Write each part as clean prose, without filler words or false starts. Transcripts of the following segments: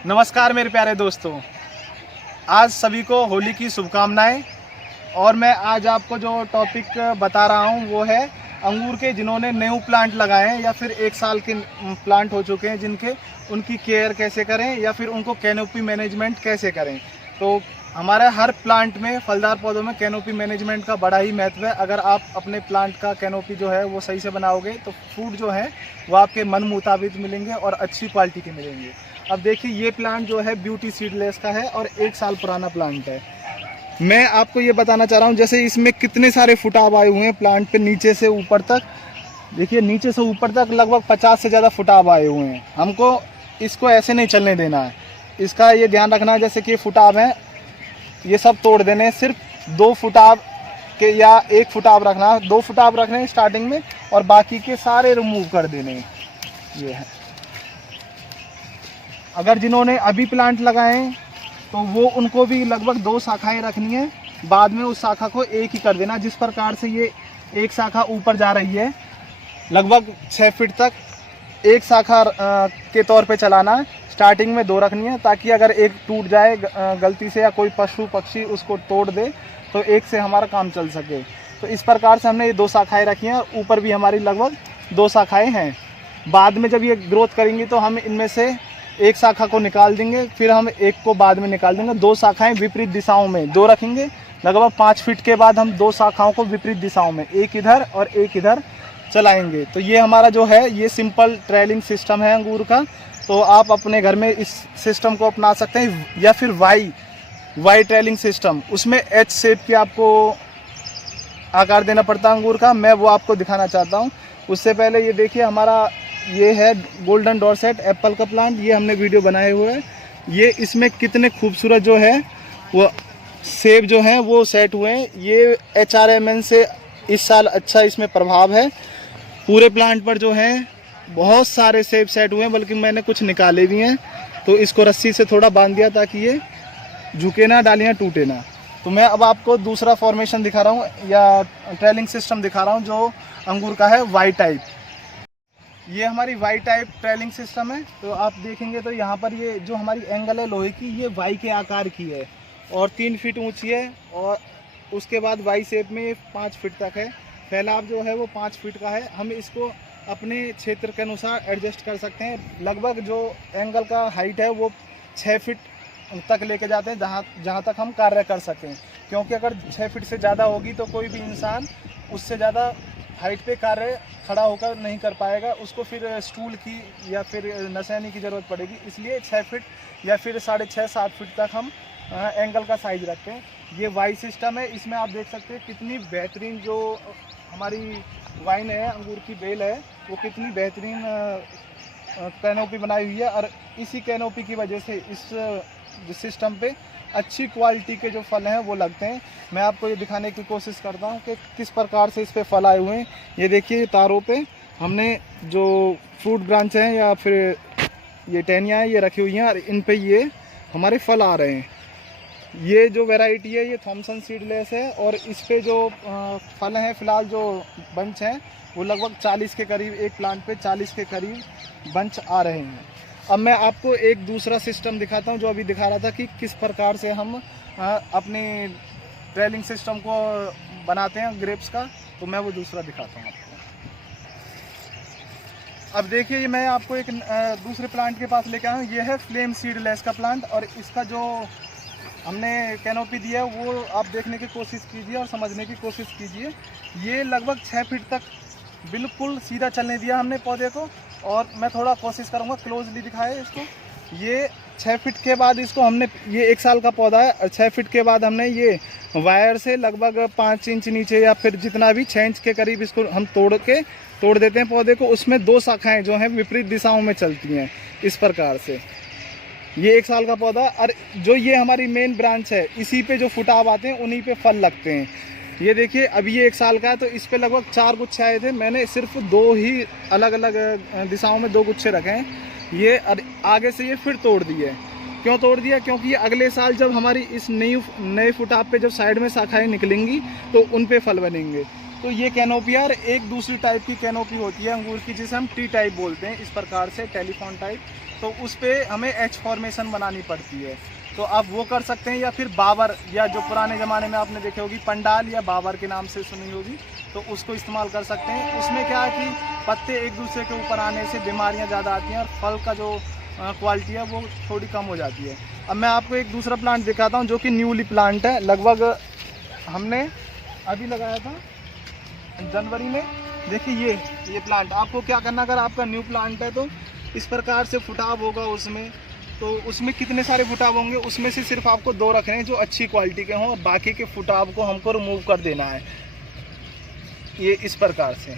नमस्कार मेरे प्यारे दोस्तों, आज सभी को होली की शुभकामनाएं। और मैं आज आपको जो टॉपिक बता रहा हूं वो है अंगूर के जिन्होंने न्यू प्लांट लगाए हैं या फिर 1 साल के प्लांट हो चुके हैं जिनके, उनकी केयर कैसे करें या फिर उनको कैनोपी मैनेजमेंट कैसे करें। तो हमारे हर प्लांट में, फलदार पौधों में कैनोपी मैनेजमेंट का बड़ा ही महत्व है। अगर आप अपने प्लांट का कैनोपी जो है वो सही से बनाओगे तो फ्रूट जो है वो आपके मन मुताबिक मिलेंगे और अच्छी क्वालिटी के मिलेंगे। अब देखिए, ये प्लांट जो है ब्यूटी सीडलेस का है और 1 साल पुराना प्लांट है। मैं आपको ये बताना चाह रहा हूँ, जैसे इसमें कितने सारे फुटाव आए हुए हैं प्लांट पे, नीचे से ऊपर तक। देखिए, नीचे से ऊपर तक लगभग 50 से ज़्यादा फुटाव आए हुए हैं। हमको इसको ऐसे नहीं चलने देना है, इसका ये ध्यान रखना है। जैसे कि फुटाव हैं, ये सब तोड़ देने हैं। सिर्फ 2 फुटाव के या 1 फुटाव रखना, 2 फुटाव रखने हैं स्टार्टिंग में और बाकी के सारे रिमूव कर देने हैं। ये है। अगर जिन्होंने अभी प्लांट लगाए हैं तो वो उनको भी लगभग 2 शाखाएं रखनी है, बाद में उस शाखा को एक ही कर देना। जिस प्रकार से ये एक शाखा ऊपर जा रही है लगभग 6 फीट तक, एक शाखा के तौर पे चलाना है। स्टार्टिंग में 2 रखनी है ताकि अगर एक टूट जाए गलती से या कोई पशु पक्षी उसको तोड़ दे तो एक से हमारा काम चल सके। तो इस प्रकार से हमने ये 2 शाखाएं रखी हैं। ऊपर भी हमारी लगभग 2 शाखाएं हैं। बाद में जब ये ग्रोथ करेंगी तो हम इनमें से एक शाखा को निकाल देंगे, फिर हम एक को बाद में निकाल देंगे। 2 शाखाएं विपरीत दिशाओं में 2 रखेंगे। लगभग 5 फीट के बाद हम 2 शाखाओं को विपरीत दिशाओं में, एक इधर और एक इधर चलाएंगे। तो ये हमारा जो है ये सिंपल ट्रेलिंग सिस्टम है अंगूर का। तो आप अपने घर में इस सिस्टम को अपना सकते हैं, या फिर वाई ट्रेलिंग सिस्टम। उसमें एच शेप की आपको आकार देना पड़ता है अंगूर का। मैं वो आपको दिखाना चाहता हूँ। उससे पहले ये देखिए, हमारा ये है गोल्डन डॉर्सेट एप्पल का प्लांट। ये हमने वीडियो बनाए हुए हैं। ये इसमें कितने खूबसूरत जो है वो सेब जो हैं वो सेट हुए हैं। ये HRMN से इस साल अच्छा इसमें प्रभाव है। पूरे प्लांट पर जो है बहुत सारे सेब सेट हुए हैं, बल्कि मैंने कुछ निकाले भी हैं। तो इसको रस्सी से थोड़ा बांध दिया ताकि ये झुके ना, डालियाँ टूटे ना। तो मैं अब आपको दूसरा फॉर्मेशन दिखा रहा हूँ या ट्रेलिंग सिस्टम दिखा रहा हूँ जो अंगूर का है, वाई टाइप। ये हमारी वाई टाइप ट्रेलिंग सिस्टम है। तो आप देखेंगे तो यहाँ पर ये जो हमारी एंगल है लोहे की, ये वाई के आकार की है और 3 फीट ऊंची है। और उसके बाद वाई शेप में ये 5 फीट तक है। फैलाव जो है वो 5 फीट का है। हम इसको अपने क्षेत्र के अनुसार एडजस्ट कर सकते हैं। लगभग जो एंगल का हाइट है वो 6 फीट तक लेके जाते हैं, जहाँ तक हम कार्य कर सकें। क्योंकि अगर 6 फीट से ज़्यादा होगी तो कोई भी इंसान उससे ज़्यादा हाइट पे कार्य खड़ा होकर नहीं कर पाएगा। उसको फिर स्टूल की या फिर नसैनी की ज़रूरत पड़ेगी। इसलिए 6 फीट या फिर 6.5-7 फीट तक हम एंगल का साइज रखते हैं। ये वाई सिस्टम है। इसमें आप देख सकते हैं कितनी बेहतरीन जो हमारी वाइन है, अंगूर की बेल है, वो कितनी बेहतरीन कैनोपी बनाई हुई है। और इसी कैनोपी की वजह से इस सिस्टम पे अच्छी क्वालिटी के जो फल हैं वो लगते हैं। मैं आपको ये दिखाने की कोशिश करता हूँ कि किस प्रकार से इस पे फल आए हुए हैं। ये देखिए, तारों पे हमने जो फ्रूट ब्रांच हैं या फिर ये टहनियाँ हैं ये रखी हुई हैं और इन पे ये हमारे फल आ रहे हैं। ये जो वैरायटी है ये थॉमसन सीडलेस है और इस पे जो फल हैं फिलहाल जो बंच हैं वो लगभग 40 के करीब, एक प्लांट पे 40 के करीब बंच आ रहे हैं। अब मैं आपको एक दूसरा सिस्टम दिखाता हूं जो अभी दिखा रहा था कि किस प्रकार से हम अपने ट्रेलिंग सिस्टम को बनाते हैं ग्रेप्स का। तो मैं वो दूसरा दिखाता हूं आपको। अब देखिए, मैं आपको एक दूसरे प्लांट के पास लेके आया हूँ। ये है फ्लेम सीडलेस का प्लांट और इसका जो हमने कैनोपी दिया है वो आप देखने की कोशिश कीजिए और समझने की कोशिश कीजिए। ये लगभग 6 फीट तक बिल्कुल सीधा चलने दिया हमने पौधे को। और मैं थोड़ा कोशिश करूँगा क्लोजली दिखाए इसको। ये 6 फीट के बाद इसको हमने, ये 1 साल का पौधा है और 6 फीट के बाद हमने ये वायर से लगभग 5 इंच नीचे या फिर जितना भी 6 इंच के करीब इसको हम तोड़ देते हैं पौधे को। उसमें 2 शाखाएं जो हैं विपरीत दिशाओं में चलती हैं इस प्रकार से। ये 1 साल का पौधा और जो ये हमारी मेन ब्रांच है इसी पे जो फुटाव आते हैं उन्हीं पे फल लगते हैं। ये देखिए, अभी ये 1 साल का है तो इस पे लगभग 4 गुच्छे आए थे। मैंने सिर्फ 2 ही अलग अलग दिशाओं में 2 गुच्छे रखे हैं। ये आगे से ये फिर तोड़ दिए। क्यों तोड़ दिया? क्योंकि ये अगले साल जब हमारी इस नए फुटाव पे जब साइड में शाखाएं निकलेंगी तो उन पे फल बनेंगे। तो ये कैनोपी यार एक दूसरी टाइप की कैनोपी होती है अंगूर की, जिसे हम टी टाइप बोलते हैं। इस प्रकार से टेलीफोन टाइप तो उस पर हमें एच फॉर्मेशन बनानी पड़ती है। तो आप वो कर सकते हैं, या फिर बाबर, या जो पुराने ज़माने में आपने देखे होगी पंडाल या बाबर के नाम से सुनी होगी, तो उसको इस्तेमाल कर सकते हैं। उसमें क्या है कि पत्ते एक दूसरे के ऊपर आने से बीमारियां ज़्यादा आती हैं और फल का जो क्वालिटी है वो थोड़ी कम हो जाती है। अब मैं आपको एक दूसरा प्लांट दिखाता हूँ जो कि न्यूली प्लांट है, लगभग हमने अभी लगाया था जनवरी में। देखिए ये प्लांट, आपको क्या करना, अगर आपका न्यू प्लांट है तो इस प्रकार से फुटाव होगा उसमें, तो उसमें कितने सारे फुटाव होंगे, उसमें से सिर्फ आपको 2 रखने हैं जो अच्छी क्वालिटी के हों, और बाकी के फुटाव को हमको रिमूव कर देना है। ये इस प्रकार से,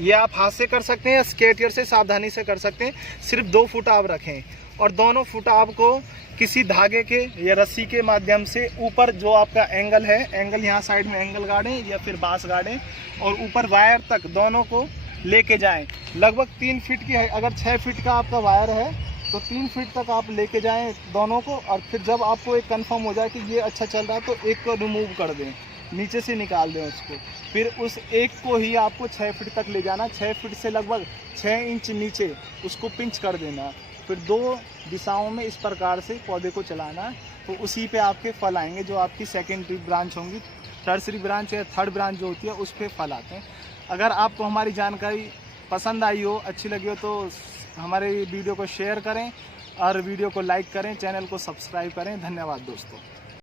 ये आप हाथ से कर सकते हैं या स्केटियर से सावधानी से कर सकते हैं। सिर्फ 2 फुटाव रखें और दोनों फुटाव को किसी धागे के या रस्सी के माध्यम से ऊपर जो आपका एंगल है, एंगल यहाँ साइड में एंगल गाड़ें या फिर बांस गाड़ें, और ऊपर वायर तक दोनों को लेके जाएं। लगभग 3 फीट की है, अगर 6 फीट का आपका वायर है तो 3 फीट तक आप लेके जाएं दोनों को, और फिर जब आपको एक कंफर्म हो जाए कि ये अच्छा चल रहा है तो एक को रिमूव कर दें, नीचे से निकाल दें उसको। फिर उस एक को ही आपको 6 फीट तक ले जाना, 6 फीट से लगभग 6 इंच नीचे उसको पिंच कर देना। फिर 2 दिशाओं में इस प्रकार से पौधे को चलाना है, तो उसी पे आपके फल आएंगे। जो आपकी सेकेंडरी ब्रांच होंगी, टर्सरी ब्रांच या थर्ड ब्रांच जो होती है उस पर फल आते हैं। अगर आपको हमारी जानकारी पसंद आई हो, अच्छी लगी हो, तो हमारे वीडियो को शेयर करें और वीडियो को लाइक करें, चैनल को सब्सक्राइब करें। धन्यवाद दोस्तों।